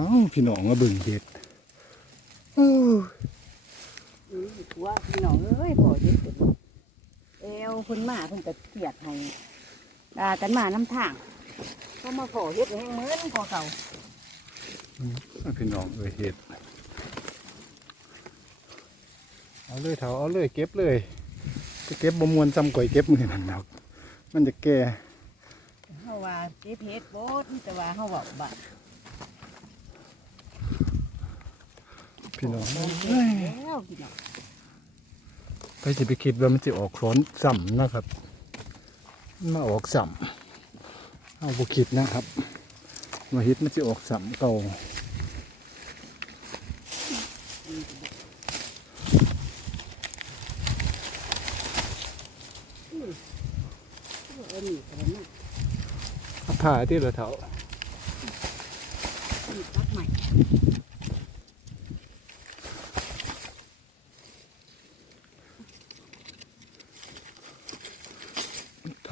าวพี่น้องมาเบิ่งเห็ดโอ้ยอือหัวพี่น้องเอ้ยพอเฮ็ดเป็นเอวเพิ่นมาเพิ่นก็เกลียดให้ด่ากันมาน้ำทางเขามาขอเฮ็ดให้เหมือนพอเขาพี่น้องเอ้ยเห็ดเอาเลยเถาเอาเลยเก็บเลยจะเก็บบ่มวนจำก่อยเก็บมือนั่นดอกมันจะแก่เฮาว่าเก็บเฮ็ดบ่มีแต่ว่าเฮาเว้าบัด พี่น้องแล้วพี่น้องไปสิไปคิดว่ามันจะออกร้อนส่ำนะครับมาออกส่ำเอาบุคิดนะครับ มาฮิตมันจะออกส่ำเก่าเอ็นนี่าที่เราเถาตัดใหม่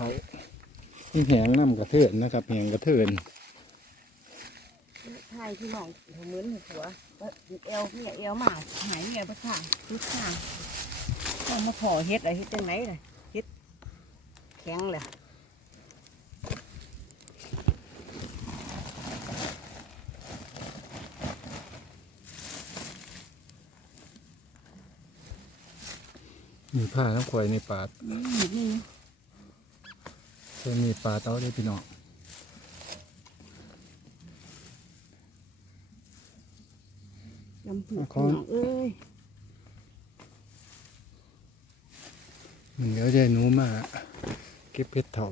เถานี่แหงน้ำกระเทือนนะครับแหงกระเทือนทายพี่น้องเหมือนหัวเอ้ยเอวเนี่ยเอวมาหายเนี่ยบ่ทางทุกทางเอามาขอเฮ็ดอะไรเฮ็ดจังไหนล่ะเฮ็ดแข็งเลยมีผ้าน้ำควายในป่า อืมนี่เคยมีป่าเต้าด้วยพี่น้องจำผืดพี่น้องเอ้ยมันเดี๋ยวใจหนูมาเก็บเพชรเถา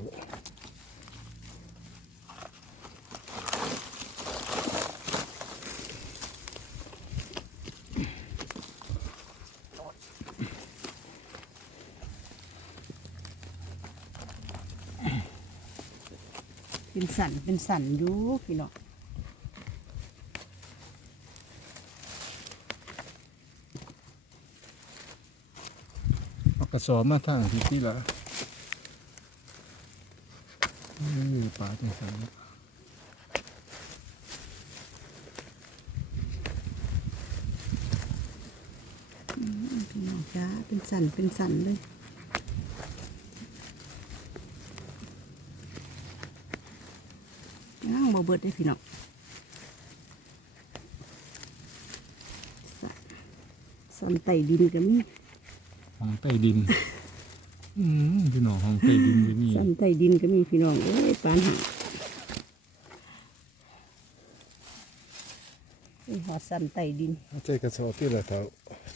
เป็นสันเป็นสันอยู่พี่น้องเอากระสอบมาทางที่ที่ละเอ้ยป่าจังสันพี่น้องจ้าเป็นสันเป็นสันเลย ย่างบ่เบิดได้อพี่น้องสันสันไต่ดินก็มีห้องใต้ดิน อืมพี่น้องห้องใต้ดินจะมีสันไต่ดินก็มีพี่น้องเอ้ยปานหาไอ้หอดสันไต่ดิน เอาใจกระสอบที่ละเถา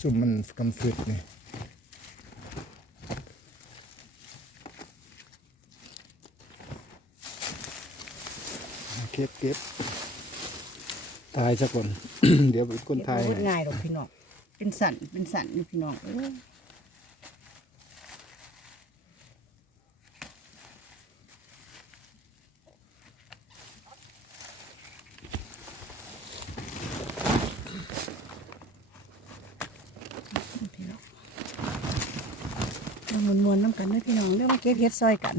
ซุ่มมันกำฟืดนี่ ก็บเก็บตายซะก่อน เดี๋ยวเป็นคนไทยเก็บบ่ง่ายหรอกพี่น้องเป็นสันเป็นสันนี่พี่น้องเอ้ยพี่น้องเรามวนๆน้ำกันนะพี่น้องเรื่องมาเก็บเฮ็ดซอยกัน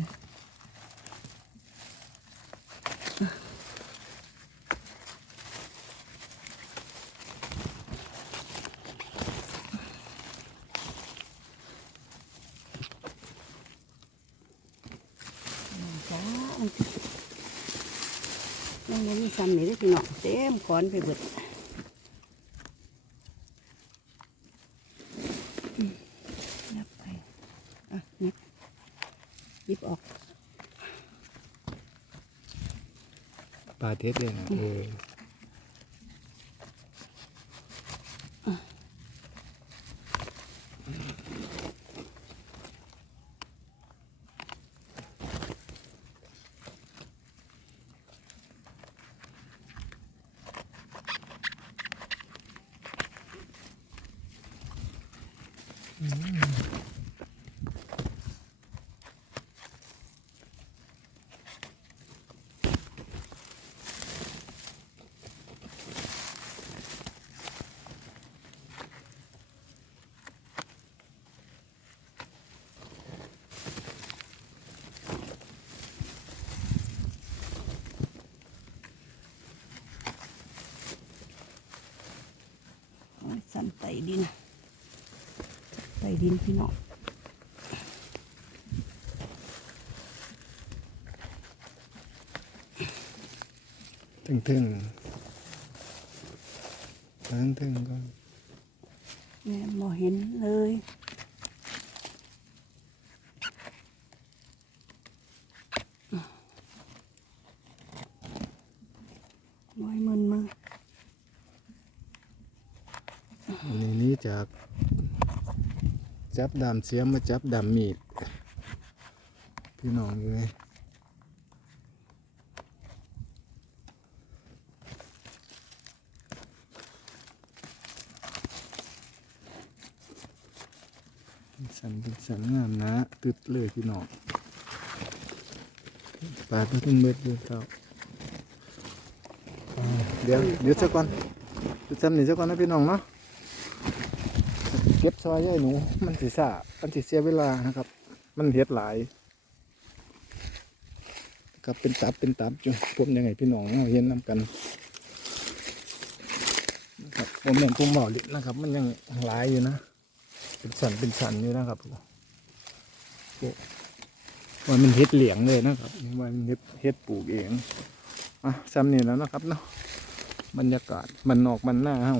จ้า มันมีซ้ำนี่ได้อพี่น้องเต็มก้อนไปเบิดนับไปอะนับยิบออกปลาเทศเลยนะเออ สันไตดินไตดินพี่น้องถึงถึงถึงถึงก่อนแม่บ่เห็นเลย บอยมึนมึง อันนี้นี่จากจับดามเสียมมาจับดามมีด พี่น้องอยู่เลยสันเป็นสันงามนะตึดเลยพี่น้องปลาตัวถึงเบิดเดือนเก่าเดี๋ยวเดี๋ยวสักก่อนเดี๋ยวจำหนี่สักก่อนนะพี่น้องเนาะ เก็บซอยย่อยหนู มันสิซ่ามันสิเสียเวลานะครับ มันเฮ็ดหลายกับเป็นตับเป็นตับจุผมยังไงพี่น้องเห็นน้ำกันนะครับผมแม่นผมบอกเลยนะครับ มันยังหลายอยู่นะเป็นสันเป็นสันอยู่นะครับว่ามันเฮ็ดเหลียงเลยนะครับว่ามันเฮ็ดเฮ็ดปลูกเองอะซ้ำนี่แล้วนะครับเนาะบรรยากาศมันนอกมันหน้าเฮา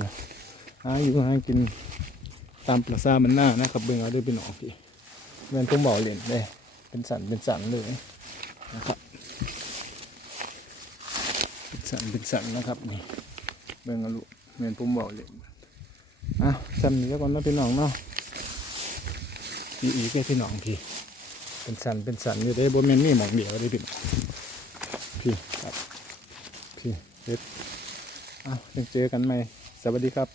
หาอยู่หากิน ตามประสามันหน้านะครับเบิ่งเอาด้วยเป็นออกพี่เงินผมบอกเล่นได้เป็นสันเป็นสันเลยนะครับเป็นสันเป็นสันนะครับนี่เบิ่งเอาลูกเงินผมบอกเล่นอะจำนี้แล้วก่อนนะพี่น้องเนาะอีอีแค่พี่น้องพี่เป็นสันเป็นสันอยู่ได้บ่แม่นมีหมองเดียวได้พี่น้องพี่ครับพี่เฮ็ดอะยังเจอกันไหมสวัสดีครับ